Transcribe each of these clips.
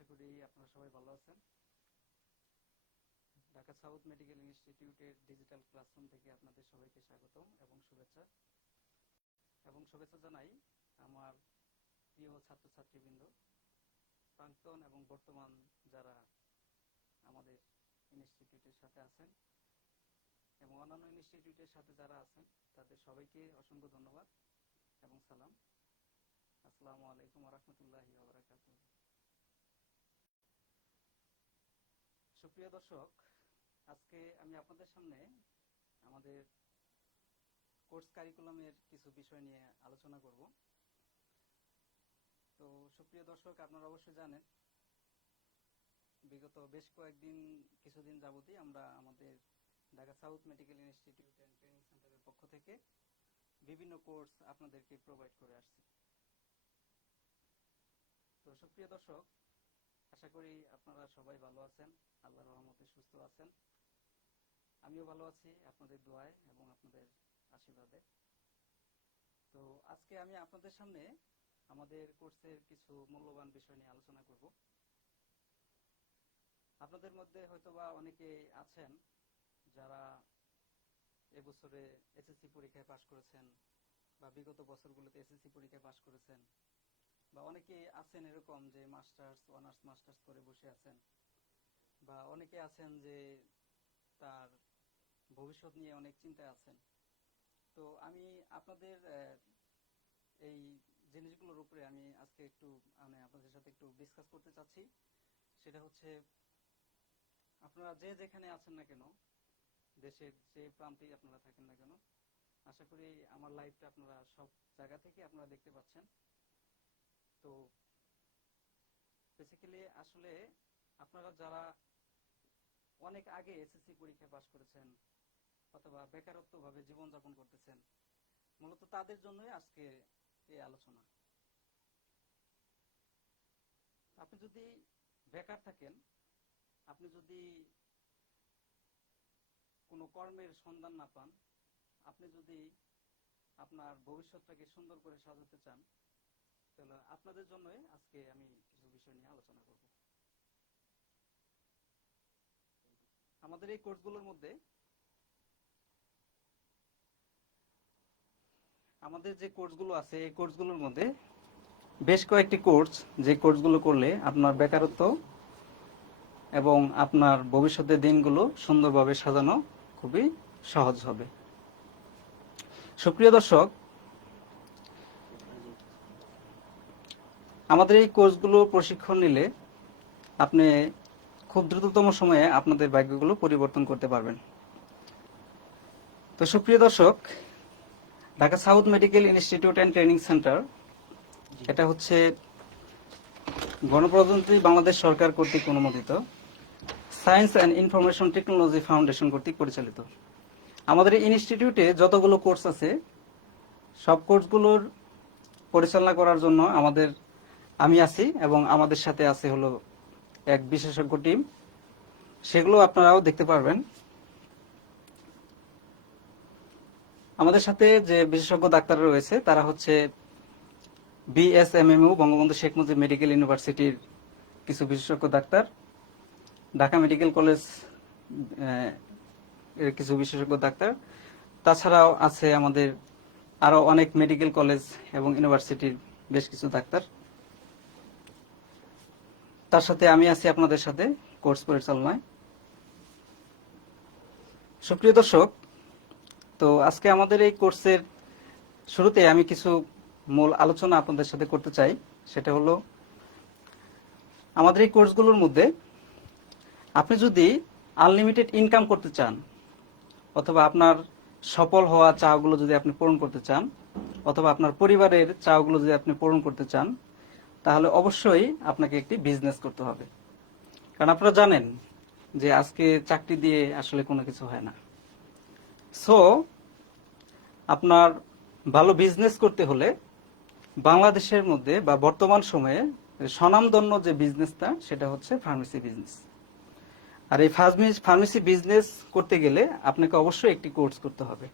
আশা করি আপনারা সবাই ভালো আছেন। ঢাকা সাউথ মেডিকেল ইনস্টিটিউটের ডিজিটাল ক্লাসরুম থেকে আপনাদের সবাইকে স্বাগতম এবং শুভেচ্ছা জানাই আমার প্রিয় ছাত্রছাত্রীবৃন্দ, প্রাক্তন এবং বর্তমান যারা আমাদের ইনস্টিটিউটের সাথে আছেন এবং অন্যান্য ইনস্টিটিউটের সাথে যারা আছেন তাদের সবাইকে অসংখ্য ধন্যবাদ এবং সালাম। আসসালামু আলাইকুম ওয়া রাহমাতুল্লাহি ওয়া বারাকাতুহু। সুপ্রিয় দর্শক, আজকে আমি আপনাদের সামনে আমাদের কোর্স কারিকুলামের কিছু বিষয় নিয়ে আলোচনা করব। তো সুপ্রিয় দর্শক, আপনারা অবশ্যই জানেন বিগত বেশ কিছুদিন যাবতই আমরা আমাদের Dhaka south medical institute and training সেন্টারের পক্ষ থেকে বিভিন্ন কোর্স আপনাদেরকে প্রোভাইড করে আসছি। তো সুপ্রিয় দর্শক, আশা করি আপনারা সবাই ভালো আছেন, আল্লাহর রহমতে সুস্থ আছেন। আমিও ভালো আছি আপনাদের দোয়ায় এবং আপনাদের আশীর্বাদে। তো আজকে আমি আপনাদের সামনে আমাদের কোর্সের কিছু মূল্যবান বিষয় নিয়ে আলোচনা করব। আপনাদের মধ্যে হয়তোবা অনেকে আছেন যারা এবছরে এসএসসি পরীক্ষায় পাশ করেছেন বা বিগত বছরগুলোতে এসএসসি পরীক্ষায় পাশ করেছেন, বা অনেকে আছেন এরকম যে মাস্টার্স, অনার্স মাস্টার্স করে বসে আছেন, বা অনেকে আছেন যে তার ভবিষ্যৎ নিয়ে অনেক চিন্তায় আছেন। তো আমি আপনাদের এই জিনিসগুলোর উপরে আমি আজকে একটু আপনাদের সাথে একটু ডিসকাস করতে চাচ্ছি। সেটা হচ্ছে, আপনারা যে যেখানে আছেন না কেন, দেশের যে প্রান্তেই আপনারা থাকেন না কেন, আশা করি আমার লাইভটা আপনারা সব জায়গা থেকে আপনারা দেখতে পাচ্ছেন। তো বেসিক্যালি আসলে আপনারা যারা অনেক আগে এসএসসি পরীক্ষায় পাশ করেছেন অথবা বেকারত্বভাবে জীবনযাপন করতেছেন, মূলত তাদের জন্যই আজকে এই আলোচনা। আপনি যদি বেকার থাকেন, আপনি যদি কোনো কর্মের সন্ধান না পান, আপনি যদি আপনার ভবিষ্যৎটাকে সুন্দর করে সাজাতে চান, তাহলে আপনাদের জন্যই আজকে আমি কিছু বিষয় নিয়ে আলোচনা করব। আমাদের এই কোর্সগুলোর মধ্যে আমাদের যে কোর্সগুলো আছে, এই কোর্সগুলোর মধ্যে বেশ কয়েকটি কোর্স, যে কোর্সগুলো করলে আপনার বেকারত্ব এবং আপনার ভবিষ্যতের দিনগুলো সুন্দরভাবে সাজানো খুবই সহজ হবে। সুপ্রিয় দর্শক, আমাদের এই কোর্সগুলো প্রশিক্ষণ নিলে আপনি খুব দ্রুততম সময়ে আপনাদের ভাগ্যগুলো পরিবর্তন করতে পারবেন। তো সুপ্রিয় দর্শক, Dhaka south medical institute and training centre, এটা হচ্ছে গণপ্রজাতন্ত্রী বাংলাদেশ সরকার কর্তৃক অনুমোদিত science and information technology foundation কর্তৃক পরিচালিত। আমাদের এই ইনস্টিটিউটে যতগুলো কোর্স আছে, সব কোর্সগুলোর পরিচালনা করার জন্য আমি আছি এবং আমাদের সাথে আছে হলো এক বিশেষজ্ঞ টিম। সেগুলো আপনারাও দেখতে পারবেন। আমাদের সাথে যে বিশেষজ্ঞ ডাক্তার রয়েছে তারা হচ্ছে বিএসএমএমইউ বঙ্গবন্ধু শেখ মুজিব মেডিকেল ইউনিভার্সিটির কিছু বিশেষজ্ঞ ডাক্তার, ঢাকা মেডিকেল কলেজ এর কিছু বিশেষজ্ঞ ডাক্তার, তাছাড়াও আছে আমাদের আরো অনেক মেডিকেল কলেজ এবং ইউনিভার্সিটির বেশ কিছু ডাক্তার। তার সাথে আমি আছি আপনাদের সাথে কোর্স পরিচালনায়। সুপ্রিয় দর্শক, তো আজকে আমাদের এই কোর্সের শুরুতে আমি কিছু মূল আলোচনা আপনাদের সাথে করতে চাই। সেটা হলো, আমাদের এই কোর্সগুলোর মধ্যে আপনি যদি আনলিমিটেড ইনকাম করতে চান অথবা আপনার সফল হওয়া চাওগুলো যদি আপনি পূরণ করতে চান অথবা আপনার পরিবারের চাওগুলো যদি আপনি পূরণ করতে চান, তাহলে অবশ্যই আপনাকে একটি বিজনেস করতে হবে। কারণ আপনারা জানেন যে আজকে চাকরি দিয়ে আসলে কোনো কিছু হয় না। সো আপনার ভালো বিজনেস করতে হলে বাংলাদেশের মধ্যে বা বর্তমান সময়ে স্বনামধন্য যে বিজনেসটা, সেটা হচ্ছে ফার্মেসি বিজনেস। আর এই ফার্মেসি বিজনেস করতে গেলে আপনাকে অবশ্যই একটি কোর্স করতে হবে।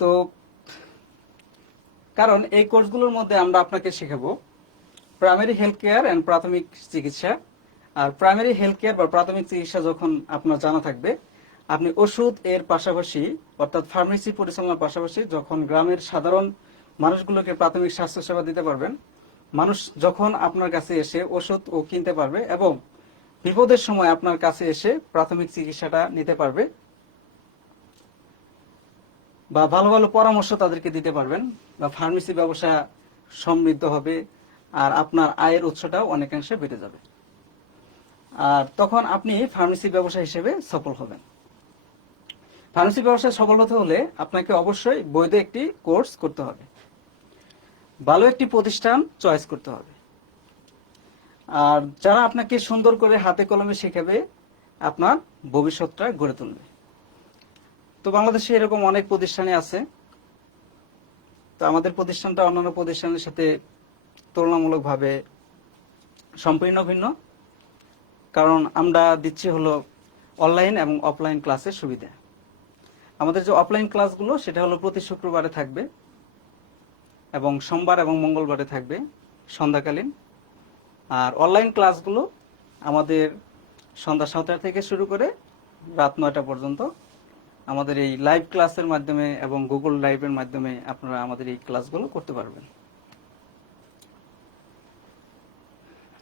তো কারণ এই কোর্সগুলোর মধ্যে আমরা আপনাকে শেখাবো প্রাইমারি হেলথ কেয়ার অ্যান্ড প্রাথমিক চিকিৎসা। আর প্রাইমারি হেলথ কেয়ার বা প্রাথমিক চিকিৎসা যখন আপনার জানা থাকবে, আপনি ওষুধ এর পাশাপাশি অর্থাৎ ফার্মেসি পরিচালনার পাশাপাশি যখন গ্রামের সাধারণ মানুষগুলোকে প্রাথমিক স্বাস্থ্য সেবা দিতে পারবেন, মানুষ যখন আপনার কাছে এসে ওষুধ ও কিনতে পারবে এবং বিপদের সময় আপনার কাছে এসে প্রাথমিক চিকিৎসাটা নিতে পারবে বা ভালো ভালো পরামর্শ তাদেরকে দিতে পারবেন, বা ফার্মেসি ব্যবসা সমৃদ্ধ হবে আর আপনার আয়ের উৎসটাও অনেকাংশে বেড়ে যাবে। আর তখন আপনি ফার্মেসি ব্যবসা হিসেবে সফল হবেন। ফার্মেসি ব্যবসায় সফল হতে হলে আপনাকে অবশ্যই বৈধ একটি কোর্স করতে হবে, ভালো একটি প্রতিষ্ঠান চয়েস করতে হবে, আর যারা আপনাকে সুন্দর করে হাতে কলমে শেখাবে আপনার ভবিষ্যৎটা গড়ে তুলবে। তো বাংলাদেশে এরকম অনেক প্রতিষ্ঠানে আছে। তো আমাদের প্রতিষ্ঠানটা অন্যান্য প্রতিষ্ঠানের সাথে তুলনামূলকভাবে সম্পূর্ণ ভিন্ন, কারণ আমরা দিচ্ছি হলো অনলাইন এবং অফলাইন ক্লাসের সুবিধা। আমাদের যে অফলাইন ক্লাসগুলো সেটা হলো প্রতি শুক্রবারে থাকবে এবং সোমবার এবং মঙ্গলবারে থাকবে সন্ধ্যাকালীন। আর অনলাইন ক্লাসগুলো আমাদের সন্ধ্যা 7টা থেকে শুরু করে রাত 9টা পর্যন্ত আমাদের এই লাইভ ক্লাসের মাধ্যমে এবং গুগল লাইভের মাধ্যমে আপনারা আমাদের এই ক্লাসগুলো করতে পারবেন।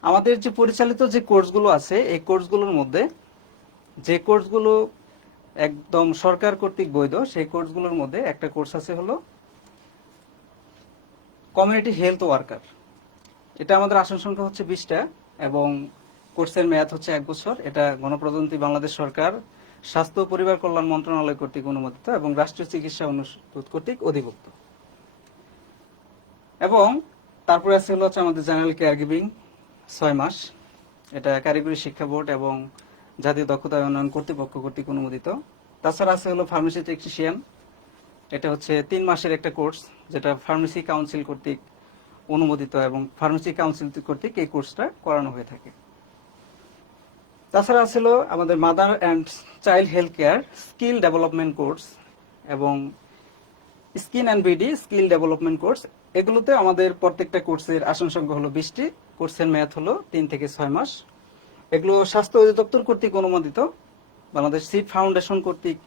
আমাদের যে পরিচালিত যে কোর্সগুলো আছে এই কোর্সগুলোর মধ্যে যে কোর্সগুলো একদম সরকার কর্তৃক বৈধ সেই কোর্সগুলোর মধ্যে একটা কোর্স আছে হলো কমিউনিটি হেলথ ওয়ার্কার। এটা আমাদের আসন সংখ্যা হচ্ছে 20টা এবং কোর্সের মেয়াদ হচ্ছে 1 বছর। এটা গণপ্রজাতন্ত্রী বাংলাদেশ সরকার স্বাস্থ্য ও পরিবার কল্যাণ মন্ত্রণালয় কর্তৃক অনুমোদিত এবং রাষ্ট্রীয় চিকিৎসা অনুষদ কর্তৃক অধিভুক্ত। এবং তারপরে আছে হলো আমাদের জেনারেল কেয়ার গিভিং 6 মাস। এটা কারিগরি শিক্ষা বোর্ড এবং জাতীয় দক্ষতা উন্নয়ন কর্তৃপক্ষ কর্তৃক অনুমোদিত। তাছাড়া আছে হলো ফার্মেসি টেকনিশিয়ান। এটা হচ্ছে 3 মাসের একটা কোর্স, যেটা ফার্মেসি কাউন্সিল কর্তৃক অনুমোদিত এবং ফার্মেসি কাউন্সিল কর্তৃক এই কোর্সটা করানো হয়ে থাকে। তাছাড়া ছিল আমাদের mother and child health care skill development course এবং skin and beauty skill development course. এগুলোতে আমাদের প্রত্যেকটা কোর্সের আসন সংখ্যা হলো 20টি, কোর্সের মেয়াদ হলো 3 থেকে 6 মাস। এগুলো স্বাস্থ্য অধিদপ্তর কর্তৃক অনুমোদিত, বাংলাদেশ সিড ফাউন্ডেশন কর্তৃক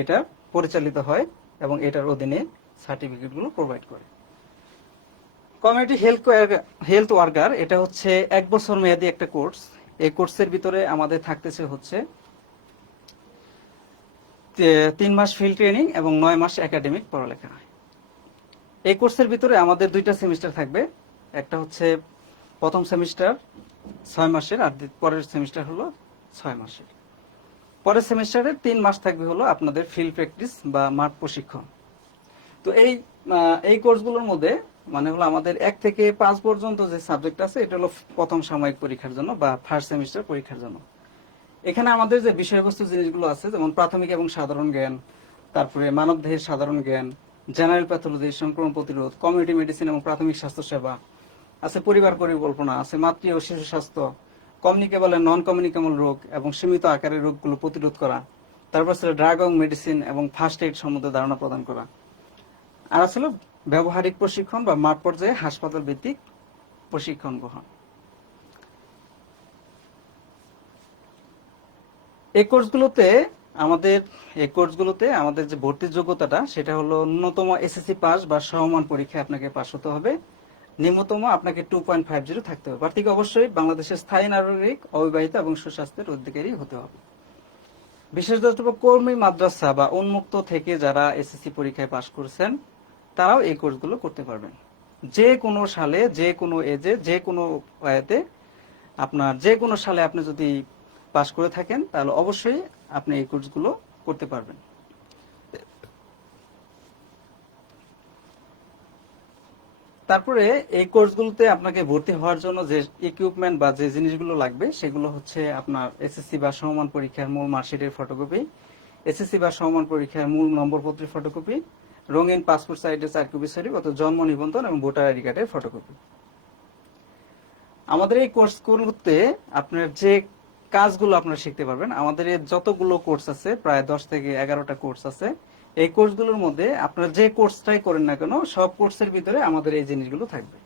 এটা পরিচালিত হয় এবং এটার অধীনে সার্টিফিকেটগুলো প্রোভাইড করে। কমিউনিটি হেলথ ওয়ার্কার এটা হচ্ছে 1 বছর মেয়াদী একটা কোর্স। এই কোর্সের ভিতরে আমাদের থাকতেছে হচ্ছে 3 মাস ফিল্ড ট্রেনিং এবং 9 মাস একাডেমিক পড়ালেখা। এই কোর্সের ভিতরে আমাদের 2টা সেমিস্টার থাকবে, একটা হচ্ছে প্রথম সেমিস্টার 6 মাসের আর পরের সেমিস্টার হলো 6 মাসের। পরের সেমিস্টারে 3 মাস থাকবে হলো আপনাদের ফিল্ড প্র্যাকটিস বা মাঠ প্রশিক্ষণ। তো এই কোর্সগুলোর মধ্যে মানে হলো আমাদের 1 থেকে 5 পর্যন্ত যে সাবজেক্ট আছে এটা হলো প্রথম সাময়িক পরীক্ষার জন্য বা ফার্স্ট সেমিস্টার পরীক্ষার জন্য। এখানে আমাদের যে বিষয়বস্তু জিনিসগুলো আছে যেমন প্রাথমিক এবং সাধারণ জ্ঞান, তারপরে মানবদেহের সাধারণ জ্ঞান, জেনারেল প্যাথোলজি, সংক্রমণ প্রতিরোধ, কমিউনিটি মেডিসিন এবং প্রাথমিক স্বাস্থ্য সেবা আছে, পরিবার পরিকল্পনা আছে, মাতৃ ও শিশু স্বাস্থ্য, কমিউনিকেবল এন্ড নন কমিউনিকেবল রোগ এবং সীমিত আকারের রোগগুলো প্রতিরোধ করা, তারপর ছিল ড্রাগ এবং মেডিসিন এবং ফার্স্ট এইড সম্বন্ধে ধারণা প্রদান করা, আর ছিল ব্যবহারিক প্রশিক্ষণ বা মাঠ পর্যায়ে হাসপাতাল ভিত্তিক প্রশিক্ষণ গ্রহণ। এই কোর্সগুলোতে আমাদের যে ভর্তির যোগ্যতাটা সেটা হলো ন্যূনতম এসএসসি পাস বা সমমান পরীক্ষায় আপনাকে পাস হতে হবে, নিম্নতম আপনাকে 2.50 থাকতে হবে। প্রার্থীকে অবশ্যই বাংলাদেশের স্থায়ী নাগরিক, অবিবাহিত এবং সুস্বাস্থ্যের অধিকারী হতে হবে। বিশেষ দ্রষ্টব্য কর্মী মাদ্রাসা বা উন্মুক্ত থেকে যারা এসএসসি পরীক্ষায় পাস করেছেন তারাও এই কোর্সগুলো করতে পারবেন। যে কোনো সালে, যে কোনো এজে, যে কোনো ওয়েতে আপনার যে কোনো সালে আপনি যদি পাস করে থাকেন তাহলে অবশ্যই আপনি এই কোর্সগুলো করতে পারবেন। তারপরে এই কোর্সগুলোতে আপনাকে ভর্তি হওয়ার জন্য যে ইকুইপমেন্ট বা যে জিনিসগুলো লাগবে সেগুলো হচ্ছে আপনার এসএসসি বা সমমান পরীক্ষার মূল মার্কশিটের ফটোকপি, এসএসসি বা সমমান পরীক্ষার মূল নম্বরপত্রের ফটোকপি, রঙিন পাসপোর্ট সাইজের 4 কপি ছবি, অথবা জন্ম নিবন্ধন এবং ভোটার আইডি কার্ডের ফটোকপি। আমাদের এই কোর্সগুলোতে আপনার যে কাজগুলো আপনারা শিখতে পারবেন। আমাদের এর যতগুলো কোর্স আছে, প্রায় 10 থেকে 11টা কোর্স আছে। এই কোর্সগুলোর মধ্যে আপনারা যে কোর্সটাই করেন না কেন, সব কোর্সের ভিতরে আমাদের এই জিনিসগুলো থাকবে।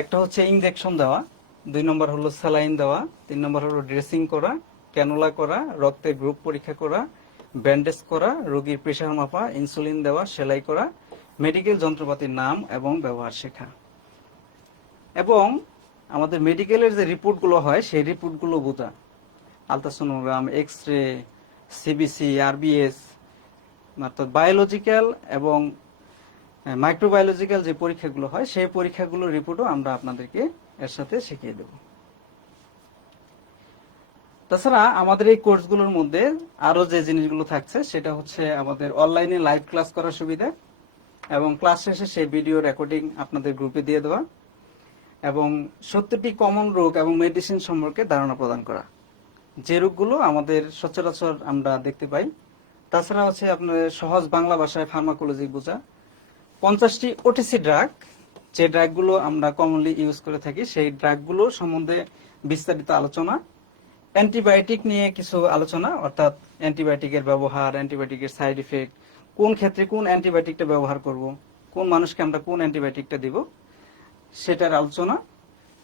একটা হচ্ছে ইনজেকশন দেওয়া, 2 নম্বর হলো স্যালাইন দেওয়া, 3 নম্বর হলো ড্রেসিং করা, ক্যানুলা করা, রক্তের গ্রুপ পরীক্ষা করা, ব্যান্ডেজ করা, রোগীর প্রেশার মাপা, ইনসুলিন দেওয়া, সেলাই করা, মেডিকেল যন্ত্রপাতির নাম এবং ব্যবহার শেখা। এবং আমাদের মেডিকেলের যে রিপোর্টগুলো হয় সেই রিপোর্টগুলো বোঝা, ultrasonogram, X ray, CBC, RBS, অর্থাৎ বায়োলজিক্যাল এবং মাইক্রোবায়োলজিক্যাল যে পরীক্ষাগুলো হয় সেই পরীক্ষাগুলোর রিপোর্টও আমরা আপনাদেরকে এর সাথে শিখিয়ে দেব। তাছাড়া আমাদের এই কোর্সগুলোর মধ্যে আরো যে জিনিসগুলো থাকছে সেটা হচ্ছে আমাদের অনলাইনে লাইভ ক্লাস করার সুবিধা, এবং ক্লাস শেষে সেই ভিডিও রেকর্ডিং আপনাদের গ্রুপে দিয়ে দেওয়া, এবং 70টি কমন রোগ এবং মেডিসিন সম্পর্কে ধারণা প্রদান করা, যে রোগগুলো আমাদের সচরাচর আমরা দেখতে পাই। তাছাড়া হচ্ছে আপনার সহজ বাংলা ভাষায় ফার্মাকোলজি বোঝা, 50টি ওটিসি ড্রাগ, যে ড্রাগগুলো আমরা কমনলি ইউজ করে থাকি সেই ড্রাগগুলো সম্বন্ধে বিস্তারিত আলোচনা, অ্যান্টিবায়োটিক নিয়ে কিছু আলোচনা, অর্থাৎ অ্যান্টিবায়োটিকের ব্যবহার, অ্যান্টিবায়োটিকের সাইড ইফেক্ট, কোন ক্ষেত্রে কোন অ্যান্টিবায়োটিকটা ব্যবহার করব, কোন মানুষকে আমরা কোন অ্যান্টিবায়োটিকটা দিব, সেটার আলোচনা।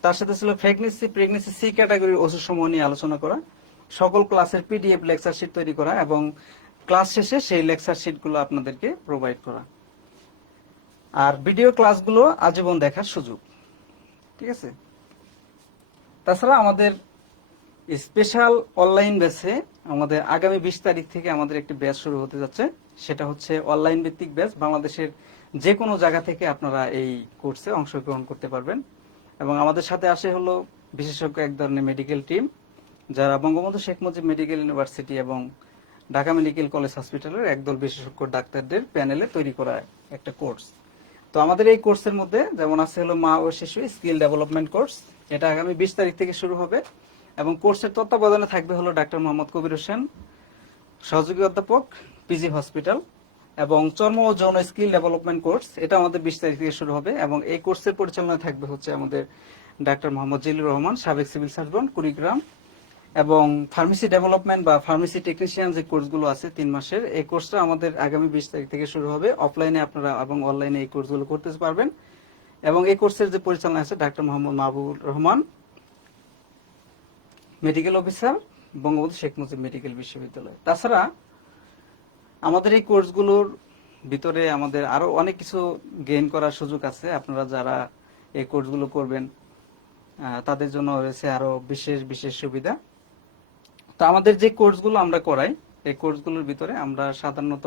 তার সাথে ছিল প্রেগনেন্সি সি ক্যাটাগরির ওষুধ সমূহ নিয়ে আলোচনা করা, সকল ক্লাসের পিডিএফ লেকচার শিট তৈরি করা এবং ক্লাস শেষে সেই লেকচার শিটগুলো আপনাদেরকে প্রোভাইড করা, আর ভিডিও ক্লাসগুলো আজীবন দেখার সুযোগ। ঠিক আছে। তাছাড়া আমাদের স্পেশাল অনলাইন ব্যাচে আমাদের আগামী 20 তারিখ থেকে আমাদের একটি ব্যাচ শুরু হতে যাচ্ছে। সেটা হচ্ছে অনলাইন ভিত্তিক ব্যাচ। বাংলাদেশের যে কোনো জায়গা থেকে আপনারা এই কোর্সে অংশগ্রহণ করতে পারবেন, এবং আমাদের সাথে আসে হলো বিশেষজ্ঞ এক ধরনের মেডিকেল টিম, যারা বঙ্গবন্ধু শেখ মুজিব মেডিকেল ইউনিভার্সিটি এবং ঢাকা মেডিকেল কলেজ হসপিটালের একদল বিশেষজ্ঞ ডাক্তারদের প্যানেলে তৈরি করা একটা কোর্স। তো আমাদের এই কোর্সের মধ্যে যেমন আছে হলো মা ও শিশু স্কিল ডেভেলপমেন্ট কোর্স, এটা আগামী 20 তারিখ থেকে শুরু হবে, এবং কোর্সের তত্ত্বাবধানে থাকবে হলো ডাক্তার মোহাম্মদ কবির হোসেন, সহযোগী অধ্যাপক, পিজি হসপিটাল। এবং চর্ম ও যৌন স্কিল ডেভেলপমেন্ট কোর্স, এটা আমাদের 20 তারিখ থেকে শুরু হবে, এবং এই কোর্সের পরিচালনায় থাকবে হচ্ছে আমাদের ডাক্তার মোহাম্মদ জিল্লুর রহমান, সাবেক সিভিল সার্জন, কুড়িগ্রাম। এবং ফার্মেসি ডেভেলপমেন্ট বা ফার্মেসি টেকনিশিয়ান যে কোর্সগুলো আছে 3 মাসের, এই কোর্সটা আমাদের আগামী 20 তারিখ থেকে শুরু হবে। অফলাইনে আপনারা এবং অনলাইনে এই কোর্সগুলো করতে পারবেন, এবং এই কোর্সের যে পরিচালনা আছে doctor Mohammad Mahbubur Rahman, medical officer, Bangabandhu Sheikh Mujib medical বিশ্ববিদ্যালয়। তাছাড়া আমাদের এই কোর্সগুলোর ভিতরে আমাদের আরো অনেক কিছু গেইন করার সুযোগ আছে। আপনারা যারা এই কোর্সগুলো করবেন তাদের জন্য রয়েছে আরো বিশেষ বিশেষ সুবিধা। তো আমাদের যে কোর্সগুলো আমরা করাই, এই কোর্সগুলোর ভিতরে আমরা সাধারণত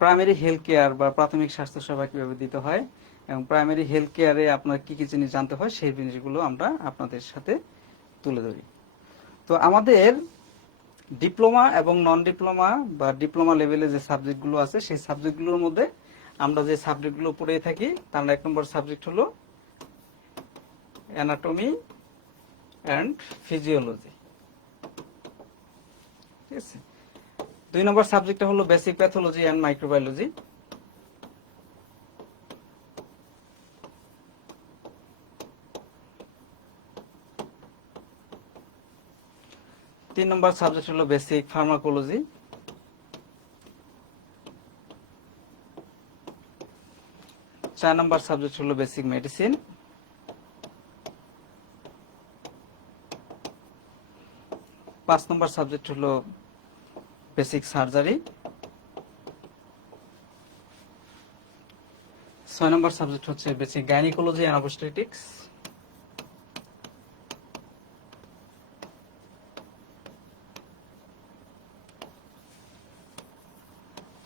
প্রাইমারি হেলথ কেয়ার বা প্রাথমিক স্বাস্থ্য সেবা কিভাবে দিতে হয় এবং প্রাইমারি হেলথ কেয়ারে আপনার কি কি জিনিস জানতে হয় সেই জিনিসগুলো আমরা আপনাদের সাথে তুলে ধরি। তো আমাদের ডিপ্লোমা এবং নন ডিপ্লোমা বা ডিপ্লোমা লেভেলে যে সাবজেক্টগুলো আছে সেই সাবজেক্টগুলোর মধ্যে আমরা যে সাবজেক্টগুলো পড়ে থাকি তার 1 নম্বর সাবজেক্ট হলো অ্যানাটমি অ্যান্ড ফিজিওলজি। ঠিক আছে। 2 নম্বর সাবজেক্টটা হলো basic pathology and microbiology. 3 number subject হলো বেসিক ফার্মাকোলজি। 4 নম্বর সাবজেক্ট হলো বেসিক মেডিসিন। 5 নম্বর সাবজেক্ট হলো বেসিক সার্জারি। 6 নম্বর সাবজেক্ট হচ্ছে basic gynaecology and obstetrics.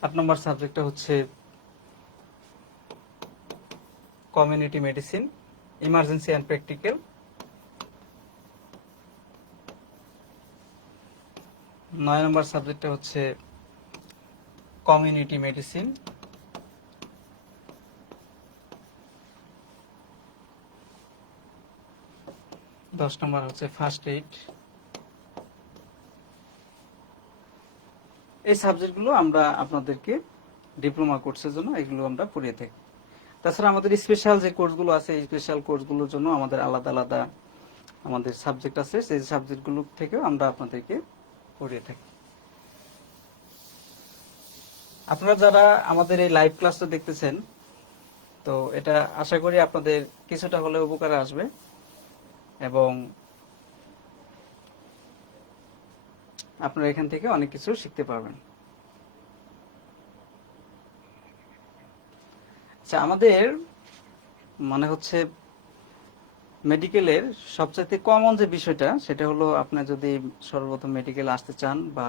8 number সাবজেক্টটা হচ্ছে community medicine, emergency and practical. 9 number সাবজেক্টটা হচ্ছে কমিউনিটি মেডিসিন। 10 নম্বর হচ্ছে first aid. এই সাবজেক্টগুলো আমরা আপনাদেরকে ডিপ্লোমা কোর্সের জন্য এগুলো আমরা পড়িয়ে থাকি। তাছাড়া আমাদের স্পেশাল যে কোর্সগুলো আছে এই স্পেশাল কোর্সগুলোর জন্য আমাদের আলাদা আলাদা আমাদের সাবজেক্ট আছে, সেই সাবজেক্টগুলো থেকেও আমরা আপনাদেরকে পড়িয়ে থাকি। আপনারা যারা আমাদের এই লাইভ ক্লাসটা দেখতেছেন, তো এটা আশা করি আপনাদের কিছুটা হলেও উপকারে আসবে এবং আপনারা এখান থেকে অনেক কিছু শিখতে পারবেন। আচ্ছা, আমাদের মানে হচ্ছে মেডিকেলের সবচাইতে কমন যে বিষয়টা, সেটা হলো আপনি যদি সর্বপ্রথম মেডিকেল আসতে চান বা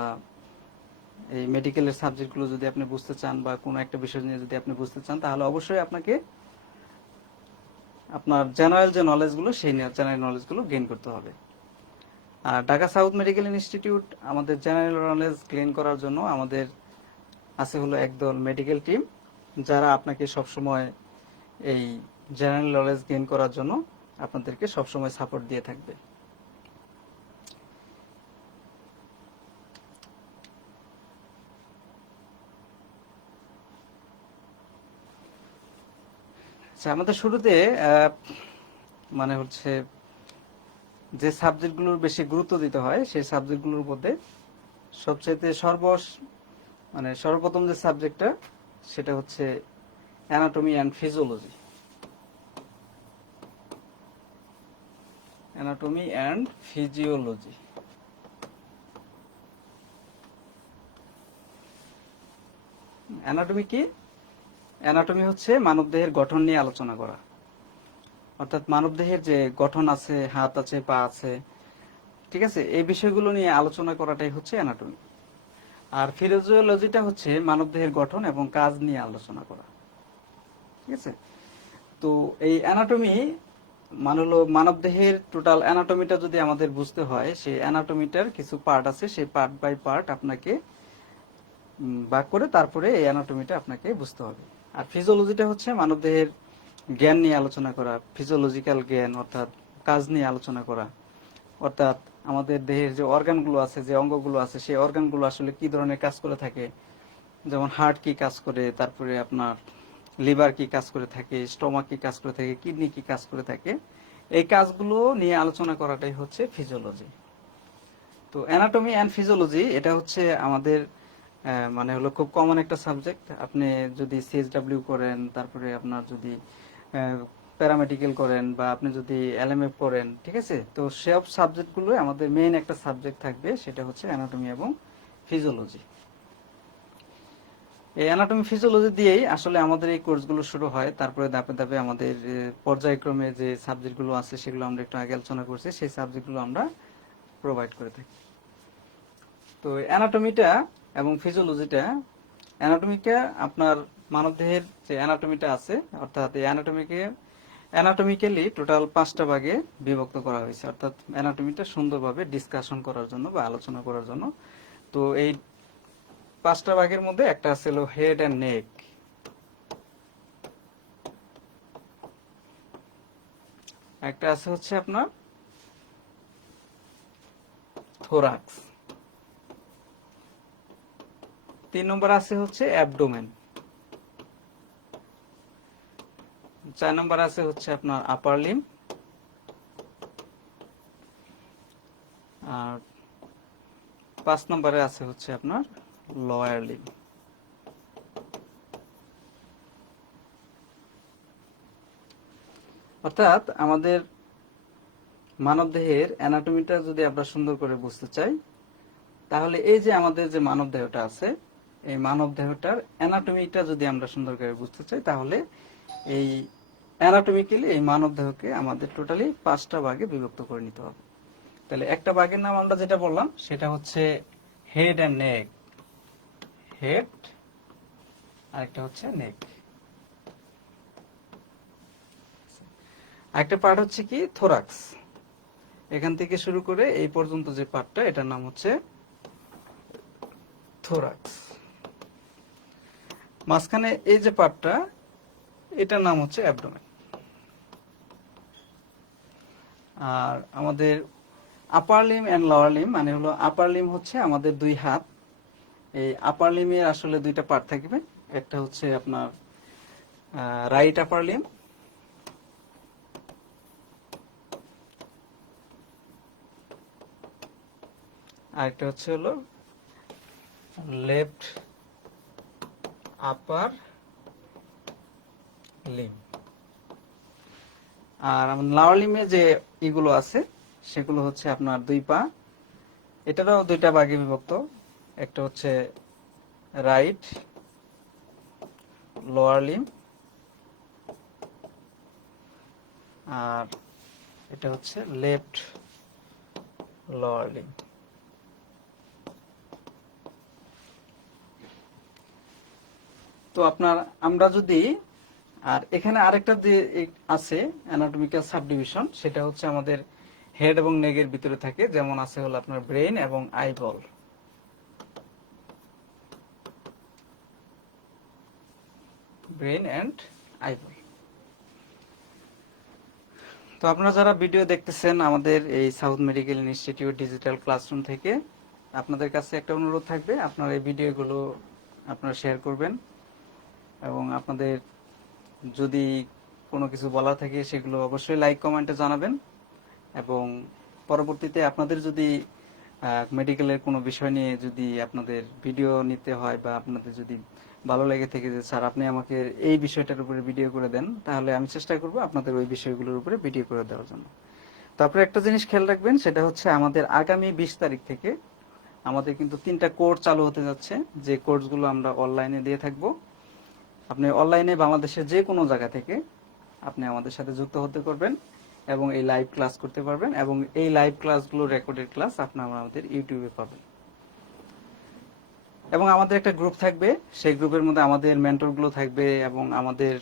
এই মেডিকেলের সাবজেক্টগুলো যদি আপনি বুঝতে চান বা কোনো একটা বিষয় নিয়ে যদি আপনি বুঝতে চান, তাহলে অবশ্যই আপনাকে আপনার জেনারেল যে নলেজগুলো, সেই জেনারেল নলেজগুলো গেইন করতে হবে। আর ঢাকা সাউথ মেডিকেল ইনস্টিটিউট আমাদের জেনারেল নলেজ গেইন করার জন্য আমাদের আছে হলো একদল মেডিকেল টিম, যারা আপনাকে সবসময় এই জেনারেল নলেজ গেইন করার জন্য আপনাদেরকে সবসময় সাপোর্ট দিয়ে থাকবে। আচ্ছা, আমাদের শুরুতে মানে হচ্ছে যে সাবজেক্টগুলোর বেশি গুরুত্ব দিতে হয়, সেই সাবজেক্টগুলোর মধ্যে সবচাইতে মানে সর্বপ্রথম যে সাবজেক্টটা, সেটা হচ্ছে anatomy and physiology. Anatomy and physiology. Anatomy কি? অ্যানাটমি হচ্ছে মানবদেহের গঠন নিয়ে আলোচনা করা। অর্থাৎ মানবদেহের যে গঠন আছে, হাত আছে, পা আছে, ঠিক আছে, এই বিষয়গুলো নিয়ে আলোচনা করাটাই হচ্ছে অ্যানাটমি। আর ফিজিওলজিটা হচ্ছে মানবদেহের গঠন এবং কাজ নিয়ে আলোচনা করা। ঠিক আছে, তো এই অ্যানাটমি মানে হলো মানবদেহের টোটাল অ্যানাটমিটা যদি আমাদের বুঝতে হয়, সেই অ্যানাটমিটার কিছু পার্ট আছে, সেই পার্ট বাই পার্ট আপনাকে ভাগ করে তারপরে এই অ্যানাটমিটা আপনাকে বুঝতে হবে। আর ফিজিওলজিটা হচ্ছে মানবদেহের জ্ঞান নিয়ে আলোচনা করা, ফিজিওলজিক্যাল জ্ঞান অর্থাৎ কাজ নিয়ে আলোচনা করা। অর্থাৎ আমাদের দেহের যে অর্গানগুলো আছে, যে অঙ্গগুলো আছে, সেই অর্গানগুলো আসলে কি ধরনের কাজ করে থাকে, যেমন হার্ট কি কাজ করে, তারপরে আপনার লিভার কি কাজ করে থাকে, স্টোমাক কি কাজ করে থাকে, কিডনি কি কাজ করে থাকে, এই কাজগুলো নিয়ে আলোচনা করাটাই হচ্ছে ফিজিওলজি। তো অ্যানাটমি অ্যান্ড ফিজিওলজি এটা হচ্ছে আমাদের মানে হলো খুব কমন একটা সাবজেক্ট। আপনি যদি সিএসডব্লিউ করেন, তারপরে আপনার যদি প্যারামেডিক্যাল করেন, বা আপনি যদি এলএমএফ করেন, ঠিক আছে, তো সব সাবজেক্টগুলো আমাদের মেইন একটা সাবজেক্ট থাকবে, সেটা হচ্ছে অ্যানাটমি এবং ফিজিওলজি। এই অ্যানাটমি ফিজিওলজি দিয়েই আসলে আমাদের এই কোর্সগুলো শুরু হয়। তারপরে ধাপে ধাপে আমাদের পর্যায়ক্রমে যে সাবজেক্টগুলো আছে, সেগুলো আমরা একটু আগে আলোচনা করছি, সেই সাবজেক্টগুলো আমরা প্রোভাইড করে থাকি। তো অ্যানাটমিটা এবং ফিজিওলজিটা, অ্যানাটমিটা আপনার মানবদেহের যে অ্যানাটমিটা আছে, অর্থাৎ এই অ্যানাটমিক্যালি টোটাল 5টা ভাগে বিভক্ত করা হয়েছে, অর্থাৎ অ্যানাটমিটা সুন্দরভাবে ডিসকাশন করার জন্য বা আলোচনা করার জন্য। তো এই 5টা ভাগের মধ্যে একটা ছিল হেড অ্যান্ড নেক, একটা আছে হচ্ছে আপনার থোরাক্স, 3 নম্বর আছে হচ্ছে অ্যাবডোমেন, 4 নম্বর আছে হচ্ছে আপনার আপার লিম, আর 5 নম্বরে আছে হচ্ছে আপনার লোয়ার লিম। অর্থাৎ আমাদের মানবদেহের অ্যানাটমিটা যদি আমরা সুন্দর করে বুঝতে চাই, তাহলে এই যে আমাদের যে মানবদেহটা আছে, এই মানবদেহটার অ্যানাটমিটা যদি আমরা সুন্দর করে বুঝতে চাই, তাহলে এই অ্যানাটমিক্যালি এই মানবদেহকে আমাদের টোটালি 5টা ভাগে বিভক্ত করে নিতে হবে। তাহলে একটা ভাগের নাম আমরা যেটা বললাম, সেটা হচ্ছে হেড অ্যান্ড নেক, হেড, আরেকটা হচ্ছে নেক। আরেকটা পার্ট হচ্ছে কি থোরাক্স, এখান থেকে শুরু করে এই পর্যন্ত যে পার্টটা, এটার নাম হচ্ছে থোরাক্স। মাঝখানে এই যে পার্টটা, এটার নাম হচ্ছে অ্যাবডোমেন। আর আমাদের upper limb and lower limb, মানে হলো আপার লিম হচ্ছে আমাদের 2 হাত। এই আপার লিমের আসলে 2টা পার্ট থাকবে, একটা হচ্ছে আপনার রাইট আপার লিম, আরেকটা হচ্ছে হলো লেফট আপার লিম। আর লোয়ার লিমে যে ইগুলো আছে সেগুলো হচ্ছে আপনার 2 পা, এটারও 2টা ভাগে বিভক্ত। একটা হচ্ছে রাইট লোয়ার লিম, আর এটা হচ্ছে লেফট লোয়ার লিম। তো আপনার আমরা যদি, আর এখানে আরেকটা যে আছে অ্যানাটমিক্যাল সাবডিভিশন, সেটা হচ্ছে আমাদের হেড এবং নেগের ভিতরে থাকে। যেমন আছে হলো আপনার ব্রেন এবং আইবল। Brain and eyeball. তো আপনারা যারা ভিডিও দেখতেছেন আমাদের এই south medical institute digital classroom থেকে, আপনাদের কাছে একটা অনুরোধ থাকবে, আপনারা এই ভিডিওগুলো আপনারা শেয়ার করবেন এবং আপনাদের যদি কোনো কিছু বলা থাকে সেগুলো অবশ্যই লাইক কমেন্টে জানাবেন। এবং পরবর্তীতে আপনাদের যদি মেডিকেলের কোনো বিষয় নিয়ে যদি আপনাদের ভিডিও নিতে হয় বা আপনাদের যদি ভালো লেগে থাকে যে স্যার আপনি আমাকে এই বিষয়টার উপরে ভিডিও করে দেন, তাহলে আমি চেষ্টা করব আপনাদের ওই বিষয়গুলোর উপরে ভিডিও করে দেওয়ার জন্য। তো আপনারা একটা জিনিস খেয়াল রাখবেন, সেটা হচ্ছে আমাদের আগামী 20 তারিখ থেকে আমাদের কিন্তু 3টা কোর্স চালু হতে যাচ্ছে, যে কোর্সগুলো আমরা অনলাইনে দিয়ে থাকব। আপনি অনলাইনে বাংলাদেশের যে কোনো জায়গা থেকে আপনি আমাদের সাথে যুক্ত হতে পারবেন এবং এই লাইভ ক্লাস করতে পারবেন, এবং এই লাইভ ক্লাসগুলো রেকর্ডেড ক্লাস আপনারা আমাদের ইউটিউবে পাবেন। এবং আমাদের একটা গ্রুপ থাকবে, সেই গ্রুপের মধ্যে আমাদের মেন্টরগুলো থাকবে এবং আমাদের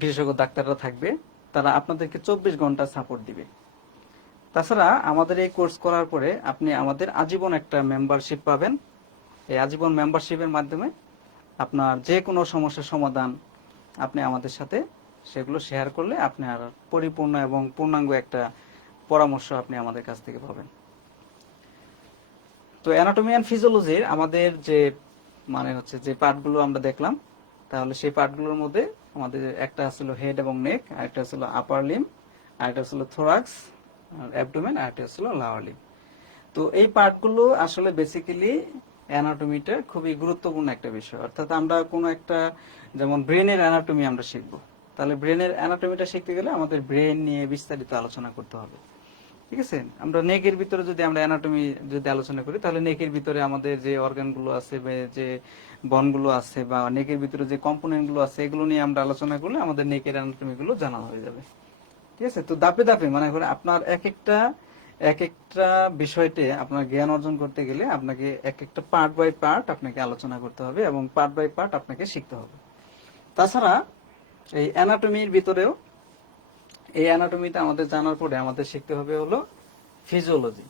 বিশেষজ্ঞ ডাক্তাররা থাকবে, তারা আপনাদেরকে 24 ঘন্টা সাপোর্ট দিবে। তাছাড়া আমাদের এই কোর্স করার পরে আপনি আমাদের আজীবন একটা মেম্বারশিপ পাবেন। এই আজীবন মেম্বারশিপের মাধ্যমে আপনার যে কোনো সমস্যার সমাধান আপনি আমাদের সাথে সেগুলো শেয়ার করলে আপনি আর পরিপূর্ণ এবং পূর্ণাঙ্গ একটা পরামর্শ আপনি আমাদের কাছ থেকে পাবেন। তো অ্যানাটমি অ্যান্ড ফিজিওলজির আমাদের যে মানে হচ্ছে যে পার্টগুলো আমরা দেখলাম, তাহলে সেই পার্টগুলোর মধ্যে আমাদের একটা ছিল হেড এবং নেক, আরেকটা ছিল আপার লিম, আরেকটা ছিল থোরাক্স অ্যাবডোমেন, আরেকটা ছিল লোয়ার লিম। তো এই পার্টগুলো আসলে বেসিক্যালি অ্যানাটমিটা খুবই গুরুত্বপূর্ণ একটা বিষয়। অর্থাৎ আমরা কোনো একটা, যেমন ব্রেনের অ্যানাটমি আমরা শিখবো, তাহলে ব্রেনের অ্যানাটমিটা শিখতে গেলে আমাদের ব্রেন নিয়ে বিস্তারিত আলোচনা করতে হবে। ঠিক আছে, আমরা নেকের ভিতরে যদি আমরা অ্যানাটমি যদি আলোচনা করি, তাহলে নেকের ভিতরে আমাদের যে অর্গানগুলো আছে বা যে বনগুলো আছে বা নেকের ভিতরে যে কম্পোনেন্ট গুলো আছে, এগুলো নিয়ে আমরা আলোচনা করলে আমাদের নেকের অ্যানাটমি গুলো জানা হয়ে যাবে। ঠিক আছে, তো ধাপে ধাপে মানে করে আপনার এক একটা বিষয়তে আপনার জ্ঞান অর্জন করতে গেলে আপনাকে এক একটা পার্ট বাই পার্ট আপনাকে আলোচনা করতে হবে এবং পার্ট বাই পার্ট আপনাকে শিখতে হবে। তাছাড়া এই অ্যানাটমির ভিতরেও, এই অ্যানাটমিটা আমাদের জানার পরে আমাদের শিখতে হবে হলো ফিজিওলজি।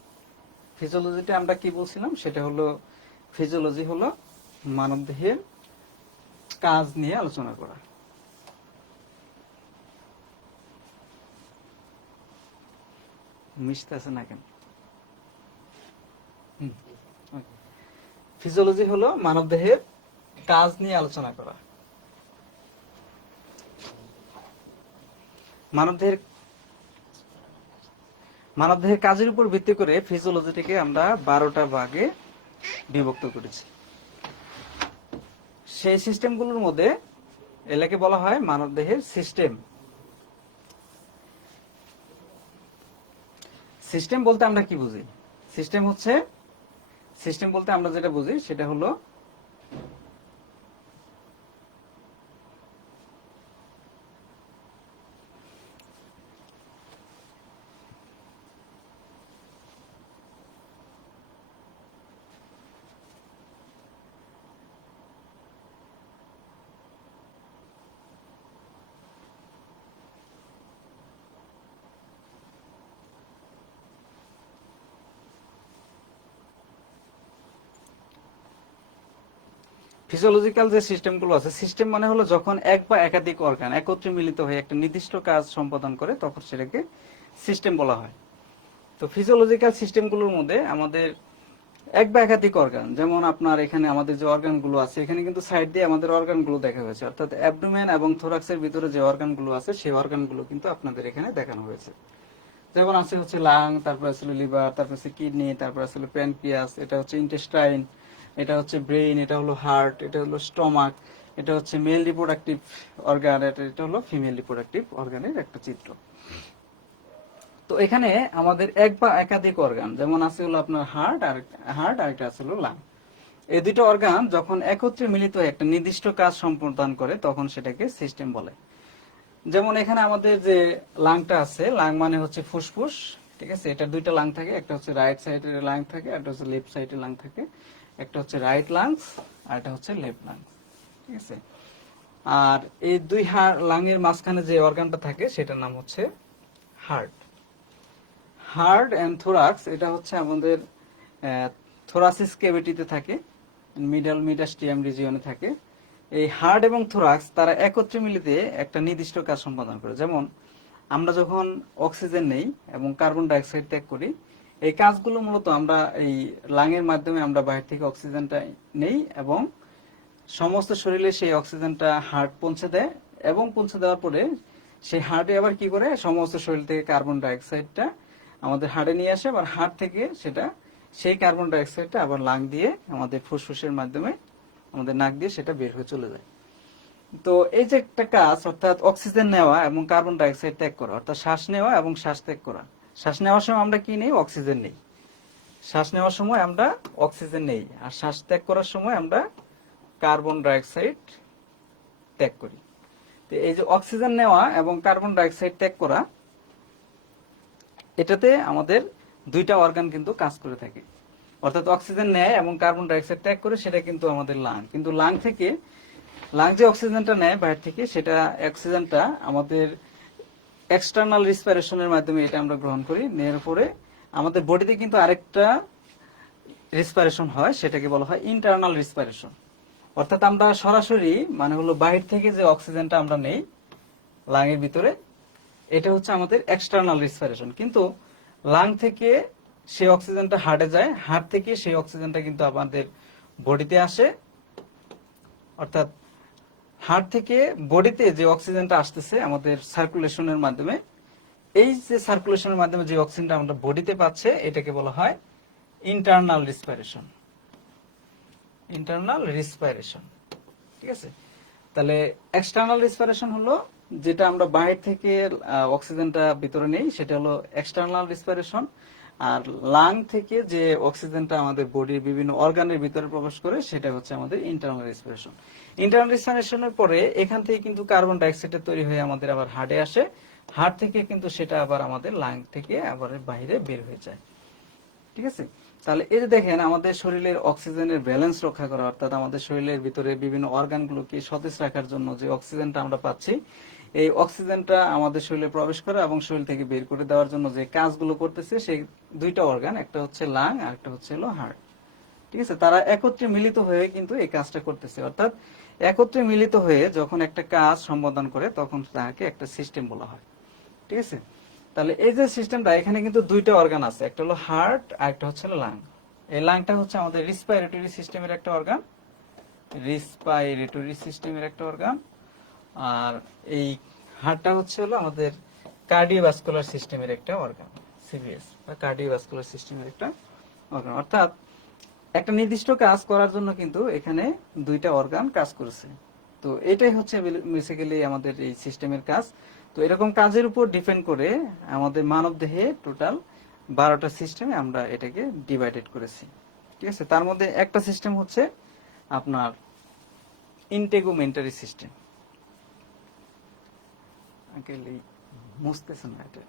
ফিজিওলজিটা আমরা কি বলছিলাম, সেটা হলো ফিজিওলজি হলো মানবদেহের কাজ নিয়ে আলোচনা করা। মিশতে আছে না কেন? ফিজিওলজি হলো মানবদেহের কাজ নিয়ে আলোচনা করা। মানবদেহের কাজের উপর ভিত্তি করে ফিজিওলজিটিকে আমরা 12টা ভাগে বিভক্ত করেছি। সেই সিস্টেমগুলোর মধ্যে এলাকে বলা হয় মানবদেহের সিস্টেম। সিস্টেম বলতে আমরা কি বুঝি? সিস্টেম বলতে আমরা যেটা বুঝি সেটা হলো ফিজিওলজিক্যাল যে সিস্টেমগুলো আছে, সিস্টেম মানে হলো যখন এক বা একাধিক অর্গান একত্রে মিলিত হয়ে একটা নির্দিষ্ট কাজ সম্পাদন করে তখন সেটাকে সিস্টেম বলা হয়। তো ফিজিওলজিক্যাল সিস্টেমগুলোর মধ্যে আমাদের এক বা একাধিক অর্গান, যেমন আপনার এখানে আমাদের যে অর্গানগুলো আছে, এখানে কিন্তু সাইড দিয়ে আমাদের অর্গানগুলো দেখা হয়েছে, অর্থাৎ অ্যাবডোমেন এবং থোরাক্সের ভিতরে যে অর্গানগুলো আছে সেই অর্গানগুলো কিন্তু আপনাদের এখানে দেখানো হয়েছে। যেমন আছে হচ্ছে লাং, তারপর আছে লিভার, তারপর আছে কিডনি, তারপর আছে প্যানক্রিয়াস, এটা হচ্ছে ইন্টেস্টাইন, এটা হচ্ছে ব্রেইন, এটা হলো হার্ট, এটা হলো স্টমাক, এটা হচ্ছে মেল রিপ্রোডাক্টিভ অর্গান, এটা হলো ফিমেল রিপ্রোডাক্টিভ অর্গানের একটা চিত্র। তো এখানে আমাদের এক বা একাধিক অর্গান, যেমন আছে হলো আপনার হার্ট আর একটা আছে হলো লাং। এই দুটো অর্গান যখন একত্রে মিলিত হয়ে একটা নির্দিষ্ট কাজ সম্পাদন করে তখন সেটাকে সিস্টেম বলে। যেমন এখানে আমাদের যে লাংটা আছে, লাং মানে হচ্ছে ফুসফুস, ঠিক আছে। এটা দুইটা লাং থাকে, একটা হচ্ছে রাইট সাইডের লাং থাকে, একটা হচ্ছে লেফট সাইডের লাং থাকে। একটা হচ্ছে রাইট লাংস আর একটা হচ্ছে লেফট লাংস, ঠিক আছে। আর এই দুই লাংয়ের মাঝখানে যে অর্গানটা থাকে সেটার নাম হচ্ছে হার্ট। হার্ট এন্ড থোরাক্স, এটা হচ্ছে আমাদের থোরাসিস ক্যাভিটিতে থাকে, মিডাস্টিয়াম রিজিয়নে থাকে। এই হার্ট এবং থোরাক্স তারা একত্রে মিলিতে একটা নির্দিষ্ট কাজ সম্পাদন করে। যেমন আমরা যখন অক্সিজেন নেই এবং কার্বন ডাইঅক্সাইড ত্যাগ করি, এই কাজগুলো মূলত আমরা এই লাংয়ের মাধ্যমে আমরা বাইরে থেকে অক্সিজেনটা নেই এবং সমস্ত শরীরে সেই অক্সিজেনটা হার্ট পৌঁছে দেয়, এবং পৌঁছে দেওয়ার পরে সেই হার্টে আবার কি করে সমস্ত শরীর থেকে কার্বন ডাইঅক্সাইডটা আমাদের হার্টে নিয়ে আসে, আবার হার্ট থেকে সেই কার্বন ডাইঅক্সাইডটা আবার লাং দিয়ে আমাদের ফুসফুসের মাধ্যমে আমাদের নাক দিয়ে সেটা বের হয়ে চলে যায়। তো এই যে একটা কাজ, অর্থাৎ অক্সিজেন নেওয়া এবং কার্বন ডাইঅক্সাইড ত্যাগ করা, অর্থাৎ শ্বাস নেওয়া এবং শ্বাস ত্যাগ করা। শ্বাস নেওয়ার সময় আমরা কি নেই? অক্সিজেন নেই। শ্বাস নেওয়ার সময় আমরা অক্সিজেন নেই, আর শ্বাস ত্যাগ করার সময় আমরা কার্বন ডাইঅক্সাইড ত্যাগ করি। তো এই যে অক্সিজেন নেওয়া এবং কার্বন ডাইঅক্সাইড ত্যাগ করা, এটাতে আমাদের দুইটা অর্গান কিন্তু কাজ করে থাকে। অর্থাৎ অক্সিজেন নেয় এবং কার্বন ডাইঅক্সাইড ত্যাগ করে, সেটা কিন্তু আমাদের লাং। কিন্তু লাং যে অক্সিজেনটা নেয় বাইরে থেকে, সেটা অক্সিজেনটা আমাদের এক্সটার্নাল রেসপিরেশনের মাধ্যমে এটা আমরা গ্রহণ করি। নেওয়ার পরে আমাদের বডিতে কিন্তু আরেকটা রেসপিরেশন হয়, সেটাকে বলা হয় ইন্টারনাল রেসপিরেশন। অর্থাৎ আমরা সরাসরি মানে হলো বাহির থেকে যে অক্সিজেনটা আমরা নেই লাংয়ের ভিতরে, এটা হচ্ছে আমাদের এক্সটার্নাল রেসপিরেশন। কিন্তু লাং থেকে সেই অক্সিজেনটা হার্টে যায়, হার্ট থেকে সেই অক্সিজেনটা কিন্তু আমাদের বডিতে আসে। অর্থাৎ হার্ট থেকে বডিতে যে অক্সিজেনটা আসতেছে আমাদের সার্কুলেশনের মাধ্যমে, এই যে সার্কুলেশনের মাধ্যমে যে অক্সিজেনটা আমরা বডিতে পাচ্ছে, এটাকে বলা হয় ইন্টারনাল রেসপিরেশন। ইন্টারনাল রেসপিরেশন, ঠিক আছে। তাহলে এক্সটার্নাল রেসপিরেশন হলো যেটা আমরা বাইরে থেকে অক্সিজেনটা ভিতরে নেই, সেটা হলো এক্সটার্নাল রেসপিরেশন। আর লাং থেকে যে অক্সিজেনটা আমাদের বডির বিভিন্ন অর্গানের ভিতরে প্রবেশ করে, সেটা হচ্ছে আমাদের ইন্টারনাল রেসপিরেশন। ইন্টারনাল রেসপিরেশনের পরে এখান থেকে কিন্তু কার্বন ডাইঅক্সাইড তৈরি হয়ে আমাদের আবার হার্টে আসে, হার্ট থেকে কিন্তু সেটা আবার আমাদের লাং থেকে আবার বাইরে বের হয়ে যায়, ঠিক আছে। তাহলে এই যে দেখেন, আমাদের শরীরের অক্সিজেনের ব্যালেন্স রক্ষা করা, অর্থাৎ আমাদের শরীরের ভিতরে বিভিন্ন অর্গানগুলোকে সতেজ রাখার জন্য যে অক্সিজেনটা আমরা পাচ্ছি, এই অক্সিজেনটা আমাদের শরীরে প্রবেশ করে এবং শরীর থেকে বের করে দেওয়ার জন্য যে কাজগুলো করতেছে, সেই দুইটা অর্গান, একটা হচ্ছে লাং আর একটা হচ্ছে হার্ট, ঠিক আছে। তারা একত্রে মিলিত হয়ে কিন্তু এই কাজটা করতেছে। অর্থাৎ একত্রে মিলিত হয়ে যখন একটা কাজ সম্পাদন করে, তখন তাকে একটা সিস্টেম বলা হয়, ঠিক আছে। তাহলে এই যে সিস্টেমটা, এখানে কিন্তু দুইটা অর্গান আছে, একটা হলো হার্ট আর একটা হচ্ছে লাং। এই লাংটা হচ্ছে আমাদের রেসপিরেটরি সিস্টেমের একটা অর্গান, রেসপিরেটরি সিস্টেমের একটা অর্গান। আর এই হার্টটা হচ্ছে হলো আমাদের কার্ডিওভাস্কুলার সিস্টেমের একটা অর্গান, সিভিএস বা কার্ডিওভাস্কুলার সিস্টেমের একটা অর্গান। অর্থাৎ একটা নির্দিষ্ট কাজ করার জন্য কিন্তু এখানে দুইটা অর্গান কাজ করেছে। তো এটাই হচ্ছে বেসিক্যালি আমাদের এই সিস্টেমের কাজ। তো এরকম কাজের উপর ডিপেন্ড করে আমাদের মানব দেহে টোটাল 12টা সিস্টেমে আমরা এটাকে ডিভাইডেড করেছি, ঠিক আছে। তার মধ্যে একটা সিস্টেম হচ্ছে আপনার ইন্টেগুমেন্টারি সিস্টেম। মুছতেছে না এটা,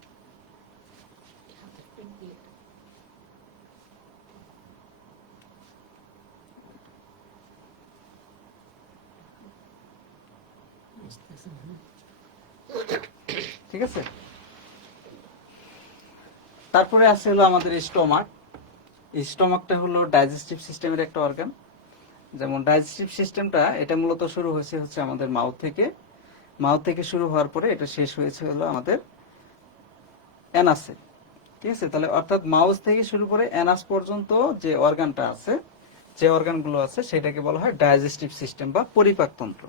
ঠিক আছে। তারপরে আছে হলো আমাদের স্টোমাক। স্টোমাকটা হলো ডাইজেস্টিভ সিস্টেমের একটা অর্গান। যেমন ডাইজেস্টিভ সিস্টেমটা, এটা মূলত শুরু হচ্ছে আমাদের মাউথ থেকে শুরু হওয়ার পরে এটা শেষ হয়েছে হলো আমাদের অ্যানাসে, ঠিক আছে। তাহলে অর্থাৎ মাউথ থেকে শুরু করে অ্যানাস পর্যন্ত যে অর্গানটা আছে, যে অর্গানগুলো আছে, সেটাকে বলা হয় ডাইজেস্টিভ সিস্টেম বা পরিপাকতন্ত্র।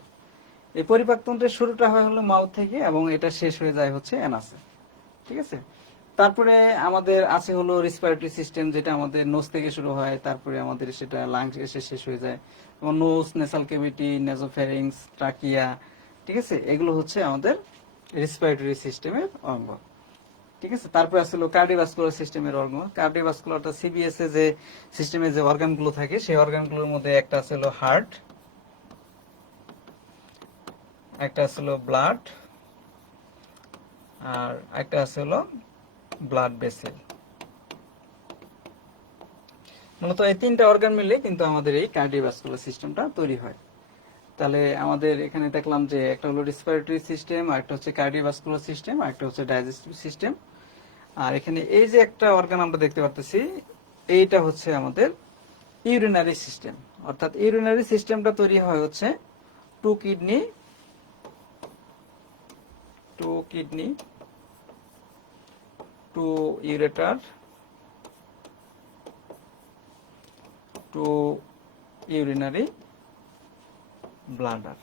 এই পরিপাকতন্ত্রের শুরুটা হয় হলো মাউথ থেকে এবং এটা শেষ হয়ে যায় হচ্ছে অ্যানাসে, ঠিক আছে। তারপরে আমাদের আছে হলো রেসপিরেটরি সিস্টেম, যেটা আমাদের নোজ থেকে শুরু হয়, তারপরে আমাদের সেটা লাংস এসে শেষ হয়ে যায়। যেমন নোজ, নেসাল ক্যাভিটি, নেজোফ্যারিংস, ট্রাকিয়া, ঠিক আছে, এগুলো হচ্ছে আমাদের রেসপিরেটরি সিস্টেমের অঙ্গ। ঠিক আছে, তারপরে আসলে কার্ডিওভাস্কুলার সিস্টেমের অঙ্গ। কার্ডিওভাস্কুলারটা সিবিএস এ যে সিস্টেমে যে অর্গানগুলো থাকে, সেই অর্গানগুলোর মধ্যে একটা আছে হলো হার্ট, একটা আছে হলো ব্লাড, আর একটা আছে হলো ব্লাড ভেসেল। মূলত এই তিনটা অর্গান মিলে কিন্তু আমাদের এই কার্ডিওভাস্কুলার সিস্টেমটা তৈরি হয়। তাহলে আমাদের এখানে দেখলাম যে একটা হলো রেসপিরেটরি সিস্টেম, আর একটা হচ্ছে কার্ডিওভাস্কুলার সিস্টেম, আর একটা হচ্ছে ডাইজেস্টিভ সিস্টেম। আর এখানে এই যে একটা অর্গান আমরা দেখতে পাচ্ছি, এইটা হচ্ছে আমাদের ইউরিনারি সিস্টেম। অর্থাৎ ইউরিনারি সিস্টেমটা তৈরি হয় হচ্ছে two kidney, two ureter, two urinary bladder.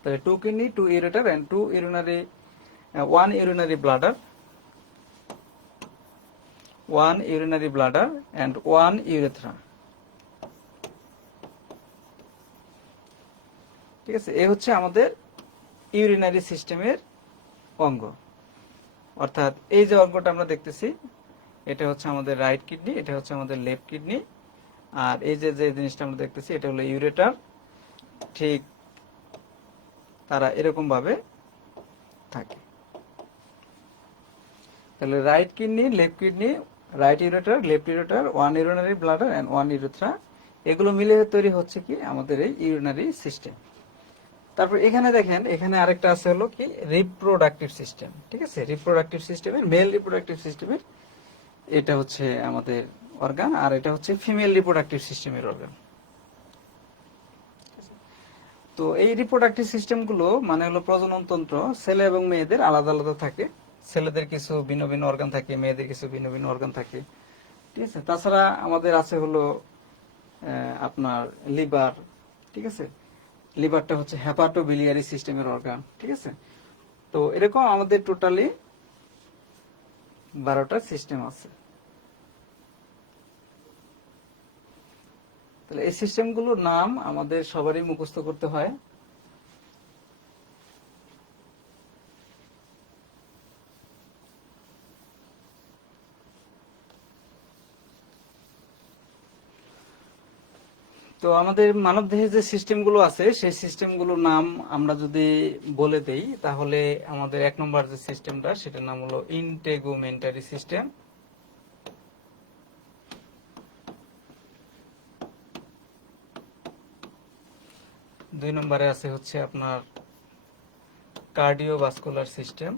তাহলে two kidney, two ureter and two urinary, one urinary bladder, one urinary bladder and one urethra। ঠিক আছে, এই হচ্ছে আমাদের ইউরিনারি সিস্টেমের অঙ্গ। অর্থাৎ এই যে অঙ্গটা আমরা দেখতেছি, এটা হচ্ছে আমাদের রাইট কিডনি, এটা হচ্ছে আমাদের লেফট কিডনি, আর এই যে যে জিনিসটা আমরা দেখতেছি এটা হলো ইউরেটার। ঠিক তারা এরকম ভাবে থাকে। তাহলে right kidney, left kidney, right ureter, left ureter, one urinary bladder and one urethra, এগুলো মিলে তৈরি হচ্ছে কি আমাদের এই ইউরিনারি সিস্টেম। তারপর এখানে দেখেন, এখানে আরেকটা আছে হলো কি রিপ্রোডাক্টিভ সিস্টেম। ঠিক আছে, রিপ্রোডাক্টিভ সিস্টেমের, মেল রিপ্রোডাক্টিভ সিস্টেমের এটা হচ্ছে আমাদের অর্গান, আর এটা হচ্ছে ফিমেল রিপ্রোডাক্টিভ সিস্টেমের অর্গান। তো এই রিপ্রোডাক্টিভ সিস্টেমগুলো মানে হলো প্রজনন তন্ত্র, ছেলে এবং মেয়েদের আলাদা আলাদা থাকে। ছেলেদের কিছু ভিন্ন ভিন্ন অর্গান থাকে, মেয়েদের কিছু ভিন্ন ভিন্ন অর্গান থাকে। ঠিক আছে, তাছাড়া আমাদের আছে হলো আপনার লিভার। ঠিক আছে, লিভারটা হচ্ছে হেপাটো বিলিয়ারি সিস্টেমের অর্গান। ঠিক আছে, তো এরকম আমাদের টোটালি 12টা সিস্টেম আছে। তাহলে এই সিস্টেমগুলোর নাম আমাদের সবারই মুখস্থ করতে হয়। তো আমাদের মানবদেহের যে সিস্টেমগুলো আছে, সেই সিস্টেমগুলোর নাম আমরা যদি বলে দেই, তাহলে আমাদের 1 নম্বর যে সিস্টেমটা, সেটার নাম হলো ইন্টেগুমেন্টারি সিস্টেম। 2 নম্বরে আছে হচ্ছে আপনার কার্ডিওভাস্কুলার সিস্টেম।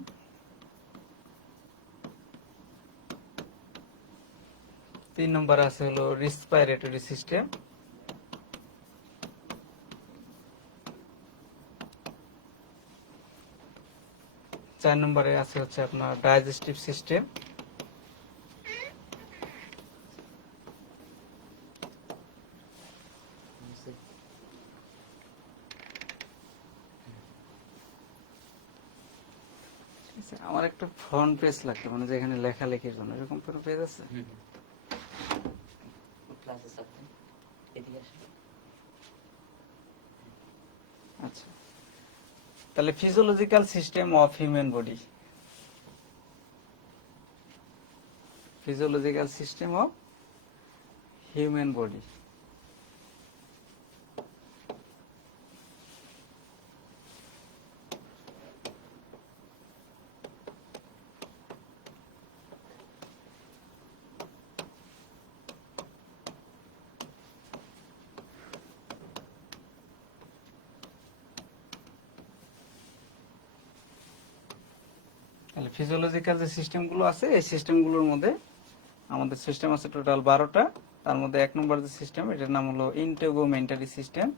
3 নম্বরে আছে হলো রেসপিরেটরি সিস্টেম। 4 নম্বরে আছে হচ্ছে আপনার ডাইজেস্টিভ সিস্টেম। 5 আমার একটা ফ্রন্ট পেজ লাগতো, মানে যেখানে লেখালেখির জন্য, এরকম কোনো পেজ আছে? আচ্ছা, তাহলে physiological system of human body, physiological system of human body. তাহলে ফিজিওলজিক্যাল যে সিস্টেমগুলো আছে, এই সিস্টেমগুলোর মধ্যে আমাদের সিস্টেম আছে টোটাল 12টা। তার মধ্যে 1 নম্বর যে সিস্টেম, এটার নাম হলো ইন্টেগুমেন্টারি সিস্টেম।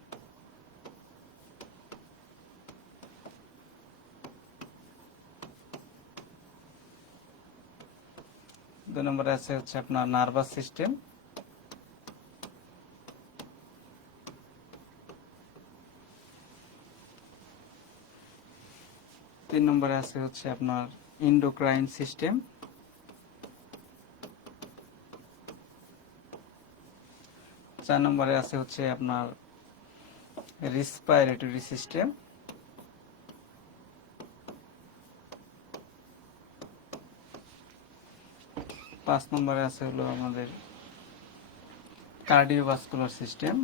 2 নম্বরে আছে হচ্ছে আপনার নার্ভাস সিস্টেম। 3 নম্বরে আছে হচ্ছে আপনার এন্ডোক্রাইন সিস্টেম, 4 নম্বরে আছে হচ্ছে আপনার রেসপিরেটরি সিস্টেম, 5 নম্বরে আছে হলো আমাদের কার্ডিওভাস্কুলার সিস্টেম,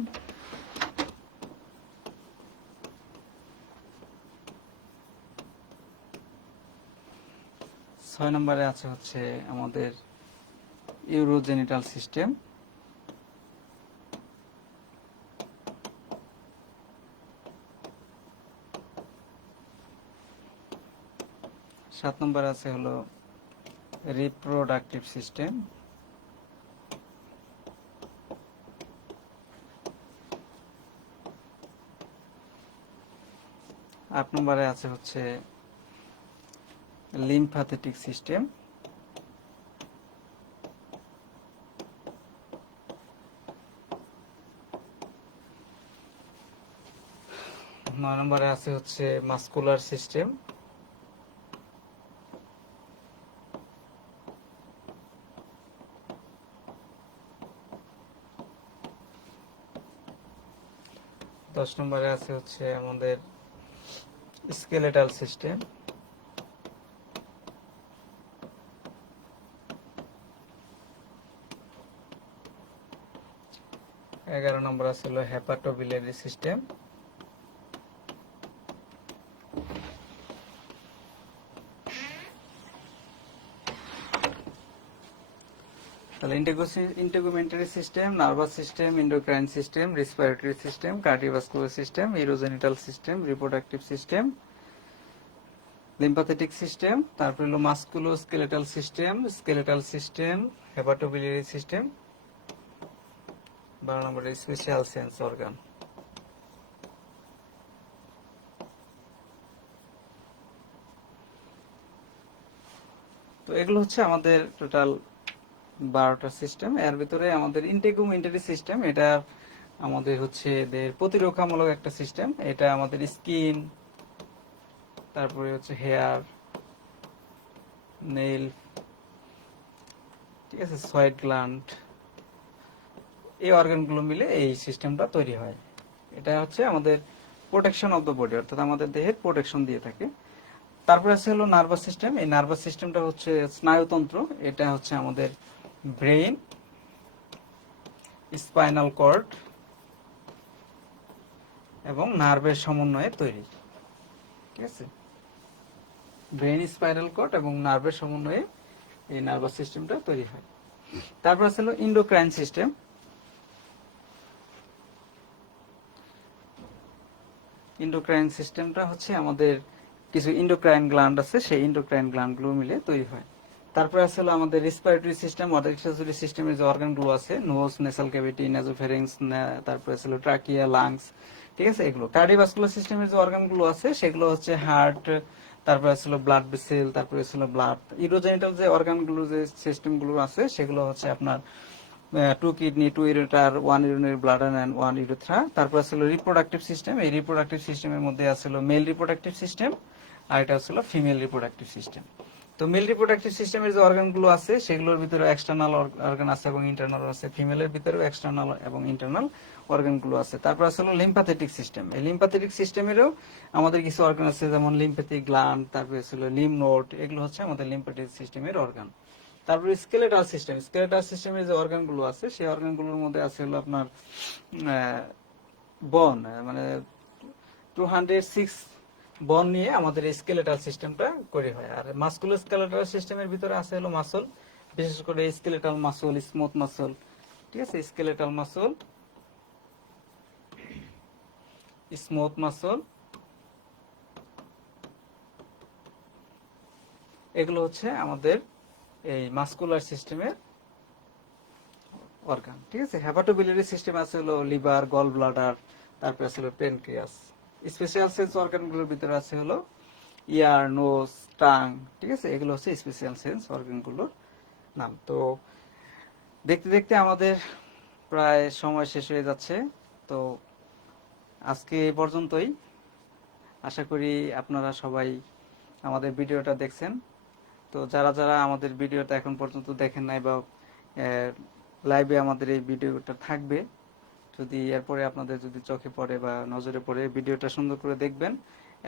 6 নম্বরে আছে হচ্ছে আমাদের ইউরোজেনিটাল সিস্টেম, 7 নম্বরে আছে হলো রিপ্রোডাক্টিভ সিস্টেম, 8 নম্বরে আছে হচ্ছে লিম্ফ্যাথেটিক সিস্টেম, 9 নম্বরে আছে হচ্ছে মাসকুলার সিস্টেম, 10 নম্বরে আছে হচ্ছে আমাদের স্কেলেটাল সিস্টেম, 11 নম্বর আছে হলো হেপাটোবিলিয়ারি সিস্টেম, তাহলে integumentary system, nervous system, endocrine system, respiratory system, cardiovascular system, urogenital system, reproductive system, lymphatic system, তারপর হলো মাস্কুলোস্কেলেটাল সিস্টেম, হেপাটোবিলিয়ারি সিস্টেম, 12 নম্বরে স্পেশাল সেন্স অর্গান। তো এগুলো হচ্ছে আমাদের টোটাল 12টা সিস্টেম। এর ভিতরে আমাদের ইন্টিগুমেন্টারি সিস্টেম, এটা আমাদের হচ্ছে এদের প্রতিরক্ষামূলক একটা সিস্টেম। এটা আমাদের স্কিন, তারপরে হচ্ছে হেয়ার, নেইল, ঠিক আছে, সোয়েট গ্ল্যান্ড, এই অর্গানগুলো মিলে এই সিস্টেমটা তৈরি হয়। এটা হচ্ছে আমাদের প্রোটেকশন অফ দ্য বডি, অর্থাৎ আমাদের দেহের প্রোটেকশন দিয়ে থাকে। তারপরে আছে হলো নার্ভাস সিস্টেম। এই নার্ভাস সিস্টেমটা হচ্ছে স্নায়ুতন্ত্র। এটা হচ্ছে আমাদের ব্রেইন, স্পাইনাল কর্ড এবং নার্ভের সমন্বয়ে তৈরি, ঠিক আছে। ব্রেইন, স্পাইনাল কর্ড এবং নার্ভের সমন্বয়ে এই নার্ভাস সিস্টেমটা তৈরি হয়। তারপর আছে হলো এন্ডোক্রাইন সিস্টেম। এন্ডোক্রাইন সিস্টেমটা হচ্ছে আমাদের কিছু এন্ডোক্রাইন গ্ল্যান্ড আছে, সেই এন্ডোক্রাইন গ্ল্যান্ডগুলো মিলে তৈরি হয়। তারপরে আছে হলো আমাদের রেসপিরেটরি সিস্টেম, অর্থাৎ রেসপিরেটরি সিস্টেমের যে অর্গানগুলো আছে, নোজ, নেসাল ক্যাভিটি, নেজোফেরিংস, তারপরে আছে হলো ট্রাকিয়া, লাংস, ঠিক আছে, এগুলো। কার্ডিওভাস্কুলার সিস্টেমের যে অর্গানগুলো আছে সেগুলো হচ্ছে হার্ট, তারপরে আছে হলো ব্লাড ভেসেল, তারপরে আছে হলো ব্লাড। ইউরোজেনিটাল যে অর্গানগুলো, যে সিস্টেমগুলো আছে সেগুলো হচ্ছে আপনার 2 kidney, 2 ureter, 1 urinary bladder and 1 urethra. তারপর আছে রিপ্রোডাক্টিভ সিস্টেম। এই রিপ্রোডাক্টিভ সিস্টেমের মধ্যে আছে মেল রিপ্রোডাক্টিভ সিস্টেম, আর এটা হচ্ছে ফিমেল রিপ্রোডাক্টিভ সিস্টেম। তো মেল রিপ্রোডাক্টিভ সিস্টেমের যে অর্গানগুলো আছে সেগুলোর ভিতরে এক্সটার্নাল অর্গান আছে এবং ইন্টারনাল আছে। ফিমেলের ভিতরেও এক্সটার্নাল এবং ইন্টারনাল অর্গানগুলো আছে। তারপর আছে লিম্ফ্যাথেটিক সিস্টেম। এই লিম্ফ্যাথেটিক সিস্টেমেরও আমাদের কিছু অর্গান আছে, যেমন লিম্ফ্যাথিক গ্ল্যান্ড, তারপরে ছিল লিম্ফ নোড, এগুলো হচ্ছে আমাদের লিম্ফ্যাথেটিক সিস্টেমের অর্গান। তারপরে স্কেলেটাল সিস্টেম। স্কেলেটাল সিস্টেমের যে অর্গানগুলো আছে সেই অর্গানগুলোর মধ্যে আছে হলো আপনার বন, মানে 206 বন নিয়ে আমাদের স্কেলেটাল সিস্টেমটা তৈরি হয়। আর মাসকুলোস্কেলেটাল সিস্টেমের ভিতরে আছে হলো মাসল, বিশেষ করে স্কেলেটাল মাসল, স্মুথ মাসল, ঠিক আছে, স্কেলেটাল মাসল, স্মুথ মাসল, এগুলো হচ্ছে আমাদের এই মাসকুলার সিস্টেমের অর্গান, ঠিক আছে। হেপাটোবিলিয়ারি সিস্টেম আছে হলো লিভার, গল ব্লাডার, তারপরে আছে হলো প্যানক্রিয়াস। স্পেশাল সেন্স অর্গানগুলোর ভিতরে আছে হলো ইয়ার, নোজ, টাং, ঠিক আছে, এগুলো হচ্ছে স্পেশাল সেন্স অর্গানগুলোর নাম। তো দেখতে দেখতে আমাদের প্রায় সময় শেষ হয়ে যাচ্ছে। তো আজকে এই পর্যন্তই। আশা করি আপনারা সবাই আমাদের ভিডিওটা দেখছেন। তো যারা যারা আমাদের ভিডিওটা এখন পর্যন্ত দেখেন নাই বা লাইভে আমাদের এই ভিডিওটা থাকবে, যদি এরপরে আপনাদের যদি চোখে পড়ে বা নজরে পড়ে, ভিডিওটা সুন্দর করে দেখবেন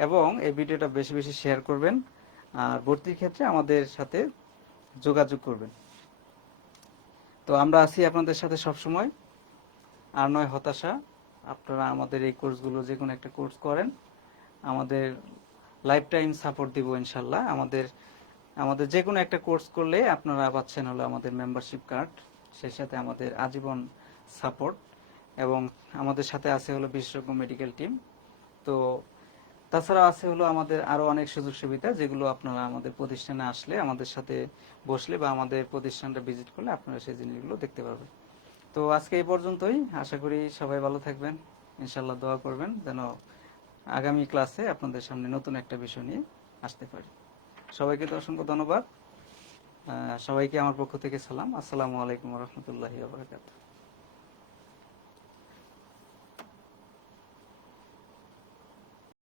এবং এই ভিডিওটা বেশি বেশি শেয়ার করবেন। আর ভর্তির ক্ষেত্রে আমাদের সাথে যোগাযোগ করবেন। তো আমরা আছি আপনাদের সাথে সব সময়, আর নয় হতাশা। আপনারা আমাদের এই কোর্সগুলো যে কোনো একটা কোর্স করেন, আমাদের লাইফ টাইম সাপোর্ট দিব ইনশাল্লাহ। আমাদের আমাদের যে কোনো একটা কোর্স করলে আপনারা পাচ্ছেন হলো আমাদের মেম্বারশিপ কার্ড, সেই সাথে আমাদের আজীবন সাপোর্ট, এবং আমাদের সাথে আছে হলো বিশেষজ্ঞ মেডিকেল টিম। তো তাছাড়া আছে হলো আমাদের আরো অনেক সুযোগ সুবিধা, যেগুলো আপনারা আমাদের প্রতিষ্ঠানে আসলে, আমাদের সাথে বসলে বা আমাদের প্রতিষ্ঠানটা ভিজিট করলে আপনারা সেই জিনিসগুলো দেখতে পাবেন। তো আজকে এই পর্যন্তই। আশা করি সবাই ভালো থাকবেন, ইনশাল্লাহ দোয়া করবেন যেন আগামী ক্লাসে আপনাদের সামনে নতুন একটা বিষয় নিয়ে আসতে পারি। সবাইকে তো অসংখ্য ধন্যবাদ। সবাইকে আমার পক্ষ থেকে সালাম। আসসালামু আলাইকুম রহমতুল্লাহি ওয়া বারাকাতুহু।